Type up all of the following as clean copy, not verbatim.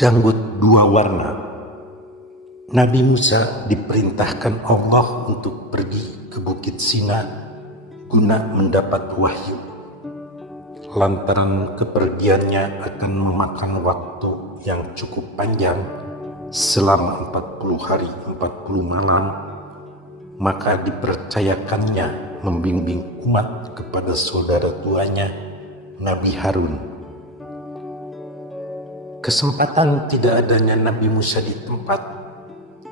Janggut dua warna. Nabi Musa diperintahkan Allah untuk pergi ke Bukit Sina guna mendapat wahyu. Lantaran kepergiannya akan memakan waktu yang cukup panjang selama 40 hari 40 malam, maka dipercayakannya membimbing umat kepada saudara tuanya Nabi Harun. Kesempatan tidak adanya Nabi Musa di tempat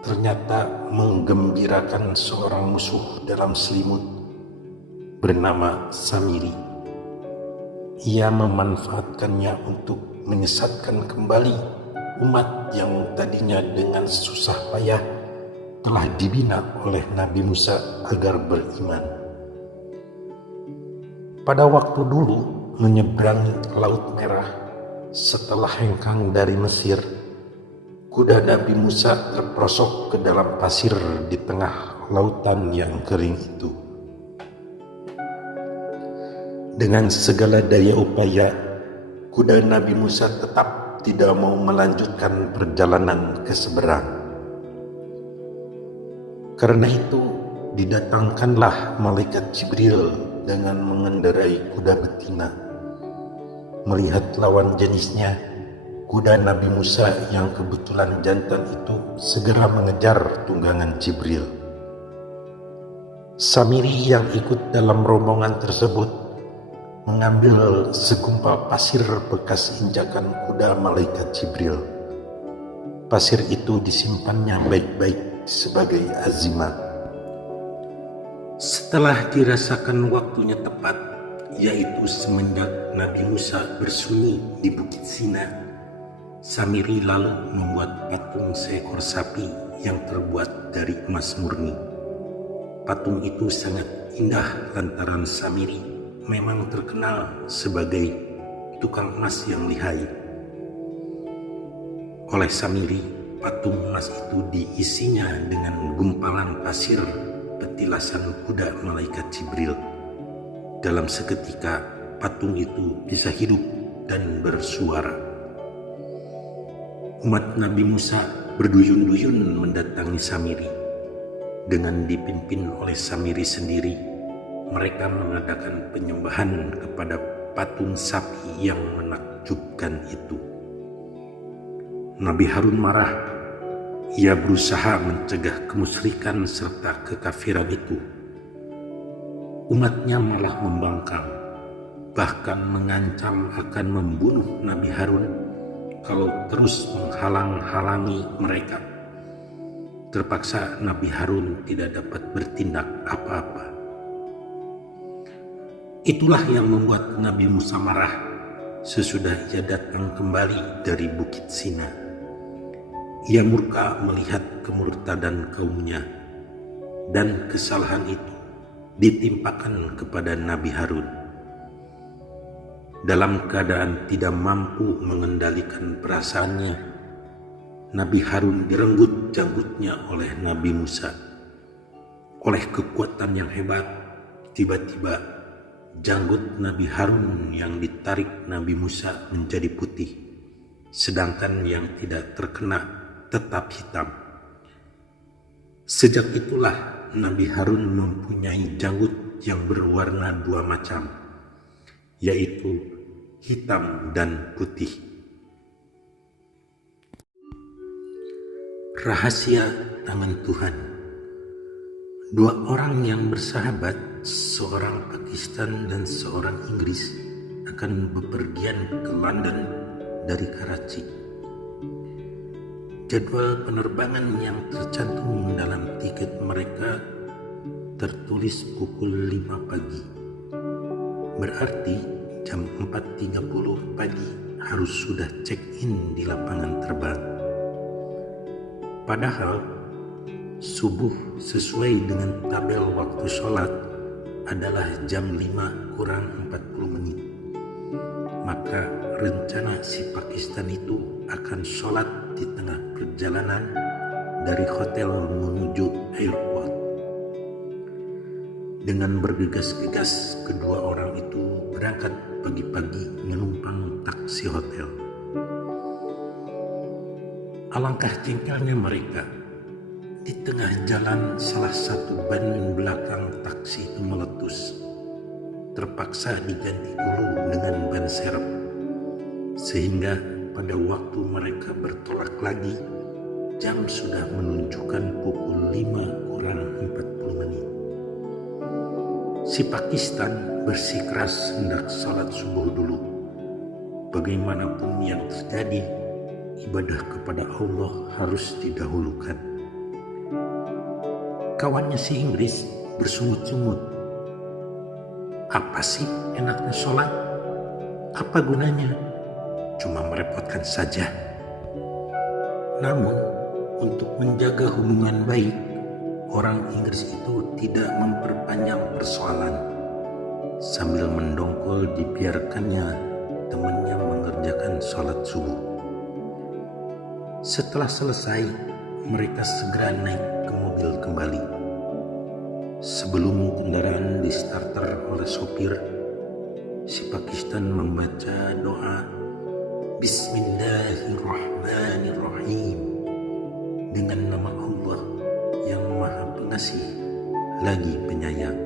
ternyata menggembirakan seorang musuh dalam selimut bernama Samiri. Ia memanfaatkannya untuk menyesatkan kembali umat yang tadinya dengan susah payah telah dibina oleh Nabi Musa agar beriman. Pada waktu dulu menyeberangi Laut Merah, setelah hengkang dari Mesir, kuda Nabi Musa terperosok ke dalam pasir di tengah lautan yang kering itu. Dengan segala daya upaya, kuda Nabi Musa tetap tidak mau melanjutkan perjalanan ke seberang. Karena itu, didatangkanlah malaikat Jibril dengan mengendarai kuda betina. Melihat lawan jenisnya, kuda Nabi Musa yang kebetulan jantan itu segera mengejar tunggangan Jibril. Samiri yang ikut dalam rombongan tersebut mengambil segumpal pasir bekas injakan kuda malaikat Jibril. Pasir itu disimpannya baik-baik sebagai azimah. Setelah dirasakan waktunya tepat, yaitu semenjak Nabi Musa bersunyi di Bukit Sina, Samiri lalu membuat patung seekor sapi yang terbuat dari emas murni. Patung itu sangat indah lantaran Samiri memang terkenal sebagai tukang emas yang lihai. Oleh Samiri, patung emas itu diisinya dengan gumpalan pasir petilasan kuda malaikat Jibril. Dalam seketika, patung itu bisa hidup dan bersuara. Umat Nabi Musa berduyun-duyun mendatangi Samiri. Dengan dipimpin oleh Samiri sendiri, mereka mengadakan penyembahan kepada patung sapi yang menakjubkan itu. Nabi Harun marah. Ia berusaha mencegah kemusyrikan serta kekafiran itu. Umatnya malah membangkang, bahkan mengancam akan membunuh Nabi Harun kalau terus menghalang-halangi mereka. Terpaksa Nabi Harun tidak dapat bertindak apa-apa. Itulah yang membuat Nabi Musa marah sesudah ia datang kembali dari Bukit Sina. Ia murka melihat kemurtadan kaumnya, dan kesalahan itu ditimpakan kepada Nabi Harun. Dalam keadaan tidak mampu mengendalikan perasaannya, Nabi Harun direnggut janggutnya oleh Nabi Musa. Oleh kekuatan yang hebat, tiba-tiba janggut Nabi Harun yang ditarik Nabi Musa menjadi putih, sedangkan yang tidak terkena tetap hitam. Sejak itulah Nabi Harun mempunyai janggut yang berwarna dua macam, yaitu hitam dan putih. Rahasia tangan Tuhan. Dua orang yang bersahabat, seorang Pakistan dan seorang Inggris, akan bepergian ke London dari Karachi. Jadwal penerbangan yang tercantum dalam tiket mereka tertulis pukul 5 pagi. Berarti jam 4.30 pagi harus sudah check-in di lapangan terbang. Padahal subuh sesuai dengan tabel waktu sholat adalah jam 5 kurang 40 menit. Maka rencana si Pakistan itu akan sholat di tengah perjalanan dari hotel menuju airport. Dengan bergegas-gegas, kedua orang itu berangkat pagi-pagi menumpang taksi hotel. Alangkah jengkelnya mereka. Di tengah jalan salah satu ban belakang taksi itu meletus. Terpaksa diganti dulu dengan ban serep. Sehingga pada waktu mereka bertolak lagi, jam sudah menunjukkan pukul 5:40. Si Pakistan bersikeras hendak sholat subuh dulu. Bagaimanapun yang terjadi, ibadah kepada Allah harus didahulukan. Kawannya si Inggris bersungut-sungut. Apa sih enaknya sholat? Apa gunanya? Cuma merepotkan saja. Namun, untuk menjaga hubungan baik, orang Inggris itu tidak memperpanjang persoalan. Sambil mendongkol dibiarkannya temannya mengerjakan sholat subuh. Setelah selesai, mereka segera naik ke mobil kembali. Sebelum kendaraan distarter oleh sopir, si Pakistan membaca doa Bismillahirrahmanirrahim dengan nama Allah yang Maha Pengasih lagi Penyayang.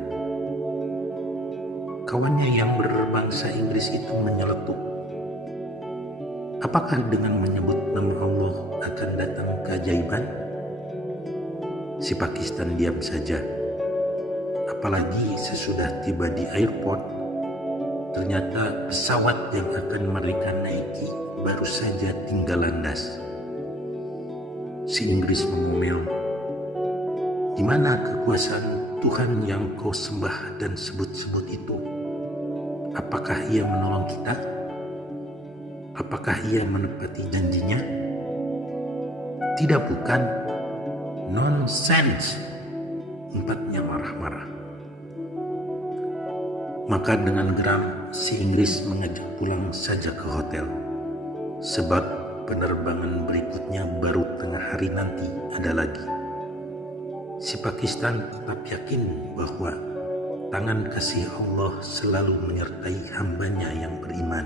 Kawannya yang berbangsa Inggris itu menyeletuk. Apakah dengan menyebut nama Allah akan datang keajaiban? Si Pakistan diam saja. Apalagi sesudah tiba di airport, ternyata pesawat yang akan mereka naiki baru saja tinggal landas. Si Inggris mengomel, "Di mana kekuasaan Tuhan yang kau sembah dan sebut-sebut itu? Apakah ia menolong kita? Apakah ia menepati janjinya?" "Tidak, bukan." "Nonsense!" Empatnya marah-marah. Maka dengan geram si Inggris mengajak pulang saja ke hotel. Sebab penerbangan berikutnya baru tengah hari nanti ada lagi. Si Pakistan tetap yakin bahwa tangan kasih Allah selalu menyertai hambanya yang beriman.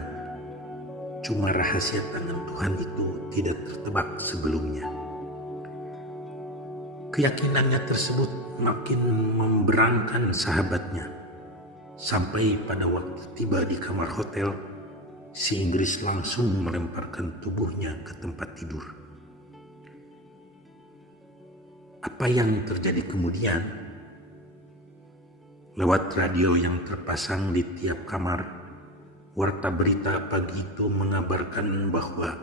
Cuma rahasia tangan Tuhan itu tidak tertebak sebelumnya. Keyakinannya tersebut makin memberangkan sahabatnya. Sampai pada waktu tiba di kamar hotel, si Inggris langsung melemparkan tubuhnya ke tempat tidur. Apa yang terjadi kemudian? Lewat radio yang terpasang di tiap kamar, warta berita pagi itu mengabarkan bahwa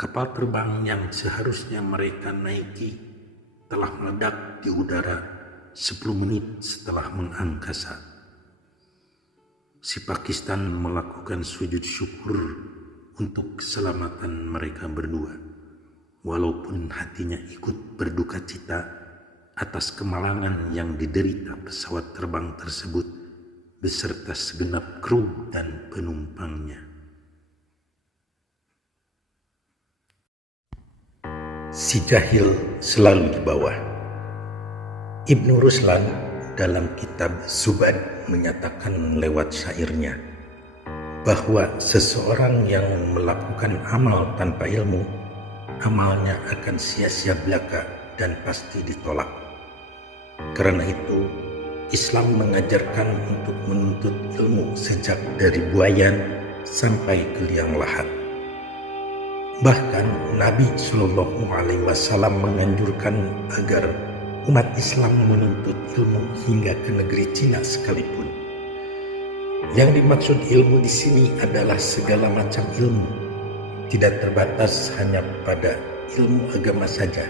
kapal terbang yang seharusnya mereka naiki telah meledak di udara 10 menit setelah mengangkasa. Si Pakistan melakukan sujud syukur untuk keselamatan mereka berdua, walaupun hatinya ikut berduka cita atas kemalangan yang diderita pesawat terbang tersebut beserta segenap kru dan penumpangnya. Si jahil selalu di bawah. Ibnu Ruslan dalam kitab Zubad menyatakan lewat syairnya bahwa seseorang yang melakukan amal tanpa ilmu, amalnya akan sia-sia belaka dan pasti ditolak. Karena itu, Islam mengajarkan untuk menuntut ilmu sejak dari buayan sampai ke liang lahat. Bahkan Nabi Shallallahu Alaihi Wasallam menganjurkan agar umat Islam menuntut ilmu hingga ke negeri Cina sekalipun. Yang dimaksud ilmu di sini adalah segala macam ilmu, tidak terbatas hanya pada ilmu agama saja.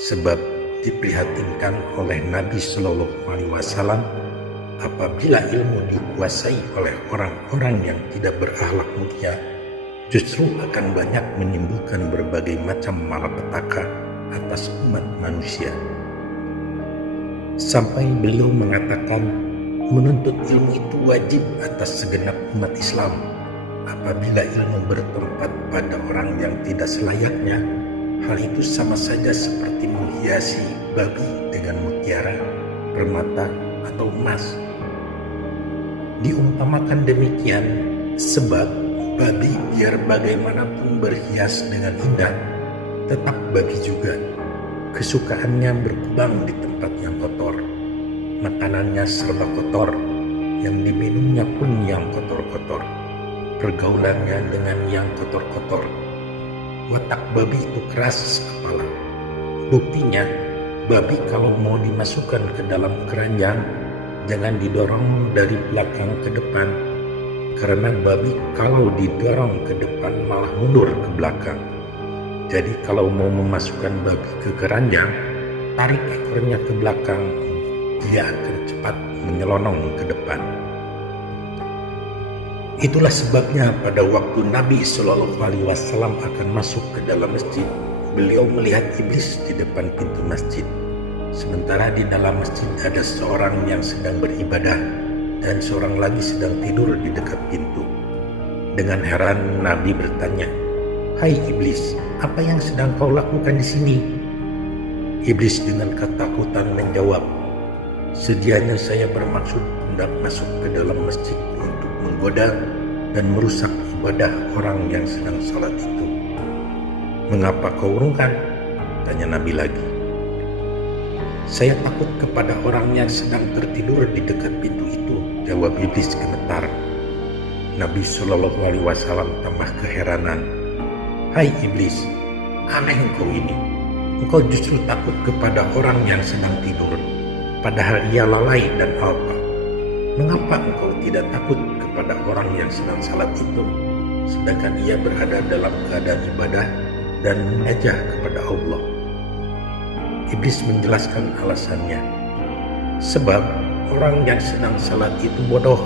Sebab diprihatinkan oleh Nabi Shallallahu Alaihi Wasallam apabila ilmu dikuasai oleh orang-orang yang tidak berakhlak mulia, justru akan banyak menimbulkan berbagai macam malapetaka atas umat manusia. Sampai beliau mengatakan menuntut ilmu itu wajib atas segenap umat Islam. Apabila ilmu bertempat pada orang yang tidak selayaknya, hal itu sama saja seperti menghiasi babi dengan mutiara, permata, atau emas. Diumpamakan demikian sebab babi biar bagaimanapun berhias dengan indah, Tetap babi juga. Kesukaannya berkubang di tempat yang kotor. Makanannya serba kotor. Yang diminumnya pun yang kotor-kotor. Pergaulannya dengan yang kotor-kotor. Watak babi itu keras kepala. Buktinya, babi kalau mau dimasukkan ke dalam keranjang, jangan didorong dari belakang ke depan. Karena babi kalau didorong ke depan malah mundur ke belakang. Jadi kalau mau memasukkan babi ke keranjang, tarik ekornya ke belakang, dia akan cepat menyelonong ke depan. Itulah sebabnya pada waktu Nabi Shallallahu Alaihi Wasallam akan masuk ke dalam masjid, beliau melihat iblis di depan pintu masjid. Sementara di dalam masjid ada seorang yang sedang beribadah dan seorang lagi sedang tidur di dekat pintu. Dengan heran Nabi bertanya, "Hai iblis, apa yang sedang kau lakukan di sini?" Iblis dengan ketakutan menjawab, "Sedianya saya bermaksud hendak masuk ke dalam masjid untuk menggoda dan merusak ibadah orang yang sedang salat itu." "Mengapa kau urungkan?" tanya Nabi lagi. "Saya takut kepada orang yang sedang tertidur di dekat pintu itu," jawab iblis gemetar. Nabi Shallallahu Alaihi Wasallam tambah keheranan, "Hai iblis, aneh engkau ini. Engkau justru takut kepada orang yang sedang tidur, padahal ia lalai dan alpa. Mengapa engkau tidak takut kepada orang yang sedang salat itu, sedangkan ia berada dalam keadaan ibadah dan munajah kepada Allah?" Iblis menjelaskan alasannya, "Sebab orang yang sedang salat itu bodoh,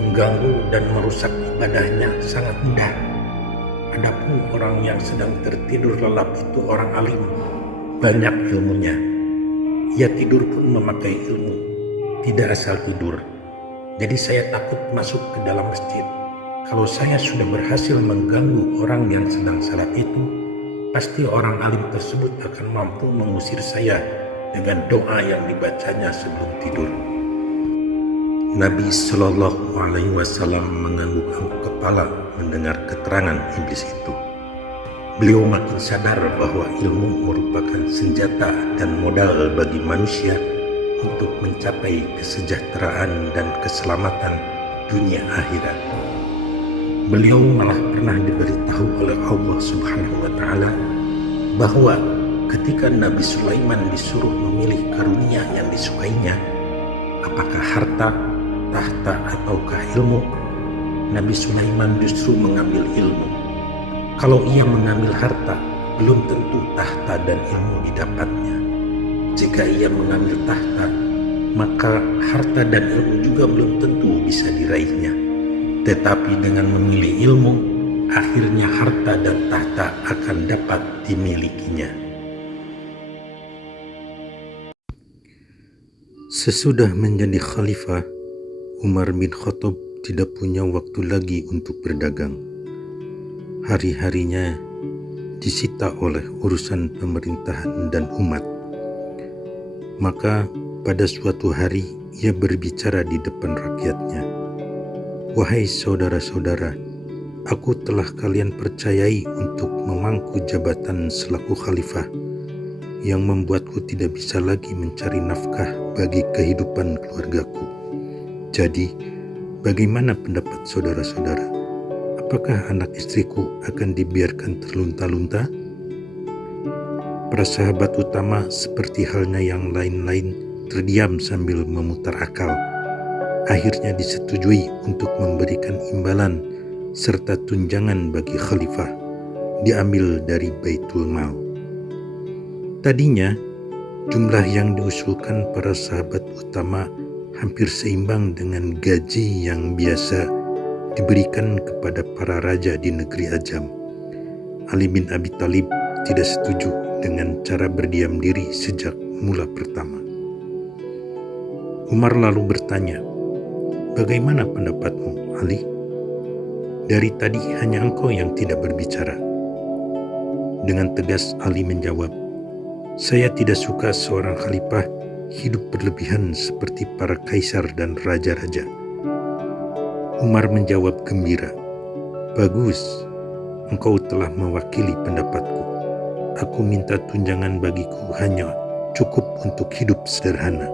mengganggu dan merusak ibadahnya sangat mudah. Adapun orang yang sedang tertidur lelap itu orang alim, banyak ilmunya. Ia tidur pun memakai ilmu, tidak asal tidur. Jadi saya takut masuk ke dalam masjid. Kalau saya sudah berhasil mengganggu orang yang sedang salat itu, pasti orang alim tersebut akan mampu mengusir saya dengan doa yang dibacanya sebelum tidur." Nabi Shallallahu Alaihi Wasallam mengangguk-angguk kepala mendengar keterangan iblis itu. Beliau makin sadar bahwa ilmu merupakan senjata dan modal bagi manusia untuk mencapai kesejahteraan dan keselamatan dunia akhirat. Beliau malah pernah diberitahu oleh Allah Subhanahu wa Ta'ala bahwa ketika Nabi Sulaiman disuruh memilih karunia yang disukainya, apakah harta, tahta, ataukah ilmu, Nabi Sulaiman justru mengambil ilmu. Kalau ia mengambil harta, belum tentu tahta dan ilmu didapatnya. Jika ia mengambil tahta, maka harta dan ilmu juga belum tentu bisa diraihnya. Tetapi dengan memilih ilmu, akhirnya harta dan tahta akan dapat dimilikinya. Sesudah menjadi khalifah, Umar bin Khattab tidak punya waktu lagi untuk berdagang. Hari-harinya disita oleh urusan pemerintahan dan umat. Maka pada suatu hari ia berbicara di depan rakyatnya, "Wahai saudara-saudara, aku telah kalian percayai untuk memangku jabatan selaku khalifah yang membuatku tidak bisa lagi mencari nafkah bagi kehidupan keluargaku. Jadi, bagaimana pendapat saudara-saudara? Apakah anak istriku akan dibiarkan terlunta-lunta?" Para sahabat utama seperti halnya yang lain-lain terdiam sambil memutar akal. Akhirnya disetujui untuk memberikan imbalan serta tunjangan bagi khalifah, diambil dari Baitul Mal. Tadinya, jumlah yang diusulkan para sahabat utama hampir seimbang dengan gaji yang biasa diberikan kepada para raja di negeri Ajam. Ali bin Abi Thalib tidak setuju dengan cara berdiam diri sejak mula pertama. Umar lalu bertanya, "Bagaimana pendapatmu, Ali? Dari tadi hanya engkau yang tidak berbicara." Dengan tegas Ali menjawab, "Saya tidak suka seorang khalifah hidup berlebihan seperti para kaisar dan raja-raja." Umar menjawab gembira, "Bagus, engkau telah mewakili pendapatku. aku minta tunjangan bagiku hanya cukup untuk hidup sederhana.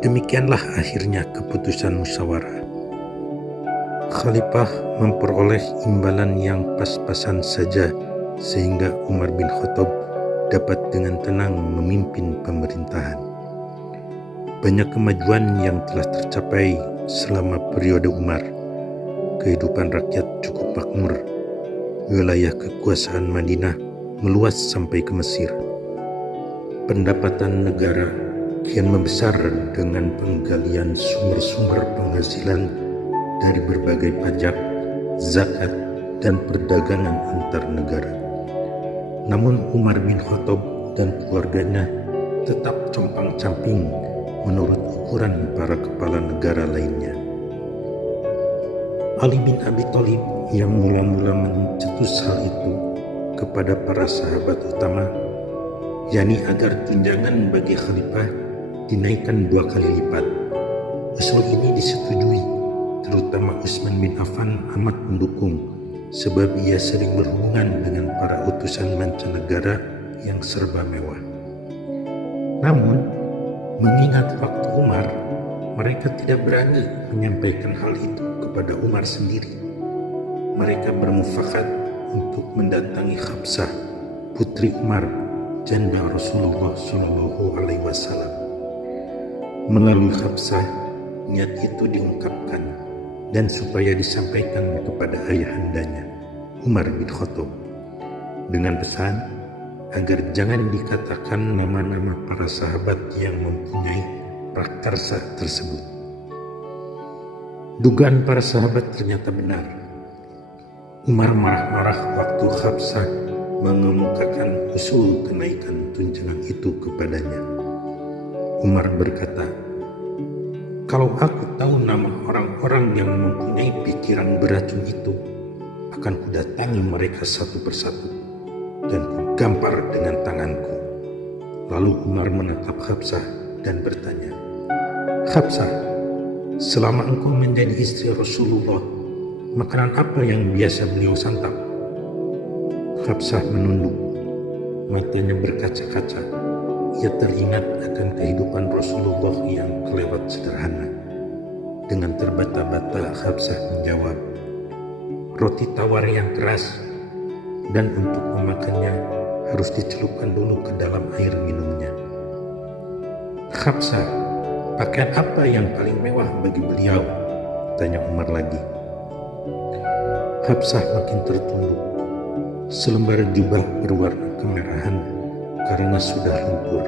Demikianlah akhirnya keputusan musyawarah. Khalifah memperoleh imbalan yang pas-pasan saja sehingga Umar bin Khattab dapat dengan tenang memimpin pemerintahan. Banyak kemajuan yang telah tercapai selama periode Umar. Kehidupan rakyat cukup makmur. Wilayah kekuasaan Madinah meluas sampai ke Mesir. Pendapatan negara kian membesar dengan penggalian sumber-sumber penghasilan dari berbagai pajak, zakat, dan perdagangan antar negara. Namun Umar bin Khattab dan keluarganya tetap compang-camping menurut ukuran para kepala negara lainnya. Ali bin Abi Thalib yang mula-mula mencetus hal itu kepada para sahabat utama, yakni agar tunjangan bagi khalifah dinaikkan 2 kali lipat. Usul ini disetujui, terutama Utsman bin Affan amat mendukung, sebab ia sering berhubungan dengan para utusan mancanegara yang serba mewah. Namun, mengingat waktu Umar, mereka tidak berani menyampaikan hal itu kepada Umar sendiri. Mereka bermufakat untuk mendatangi Hafsah, putri Umar, janda Rasulullah SAW. Melalui Hafsah, niat itu diungkapkan dan supaya disampaikan kepada ayahandanya, Umar bin Khattab, dengan pesan agar jangan dikatakan nama-nama para sahabat yang mempunyai prakarsa tersebut. Dugaan para sahabat ternyata benar. Umar marah-marah waktu Hafsah mengemukakan usul kenaikan tunjangan itu kepadanya. Umar berkata, "Kalau aku tahu nama orang-orang yang mempunyai pikiran beracun itu, akan kudatangi mereka satu persatu dan kugampar dengan tanganku." Lalu Umar menatap Hafsah dan bertanya, "Hafsah, selama engkau menjadi istri Rasulullah, makanan apa yang biasa beliau santap?" Hafsah menunduk, matanya berkaca-kaca. Ia teringat akan kehidupan Rasulullah yang kelewat sederhana. Dengan terbata-bata Hafsah menjawab, "Roti tawar yang keras, dan untuk memakannya harus dicelupkan dulu ke dalam air minumnya." "Hafsah, pakaian apa yang paling mewah bagi beliau?" tanya Umar lagi. Hafsah makin tertunduk. Selembar jubah berwarna kemerahan karena sudah luntur.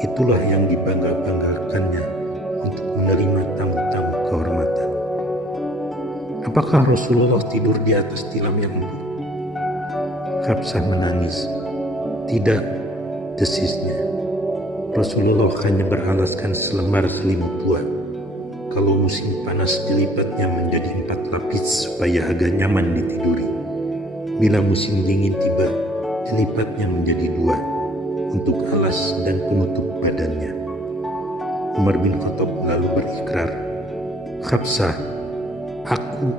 Itulah yang dibangga-banggakannya untuk menerima tamu-tamu kehormatan. "Apakah Rasulullah tidur di atas tilam yang empuk?" Hafsah menangis. "Tidak," desisnya. "Rasulullah hanya beralaskan selembar selimut tua. Kalau musim panas dilipatnya menjadi 4 lapis supaya agak nyaman ditiduri. Bila musim dingin tiba, dilipatnya menjadi 2 untuk alas dan penutup badannya." Umar bin Khattab lalu berikrar, "Hafsah, aku,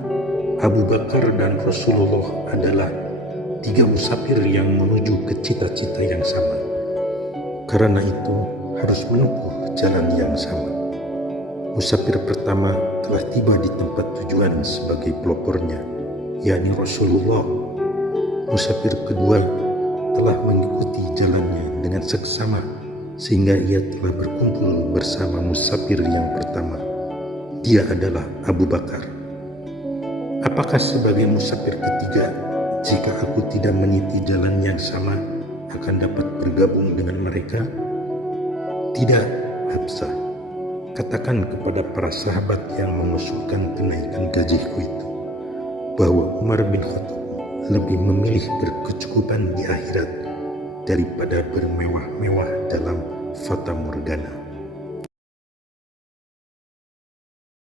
Abu Bakar dan Rasulullah adalah 3 musafir yang menuju ke cita-cita yang sama. Karena itu harus menempuh jalan yang sama. Musafir pertama telah tiba di tempat tujuan sebagai pelopornya, yakni Rasulullah. Musafir kedua telah mengikuti jalannya dengan seksama sehingga ia telah berkumpul bersama musafir yang pertama. Dia adalah Abu Bakar. Apakah sebagai musafir ketiga, jika aku tidak meniti jalan yang sama, akan dapat bergabung dengan mereka?" "Tidak, Hafsah. Katakan kepada para sahabat yang mengusulkan kenaikan gajiku itu, bahwa Umar bin Khattab lebih memilih berkecukupan di akhirat daripada bermewah-mewah dalam fata morgana."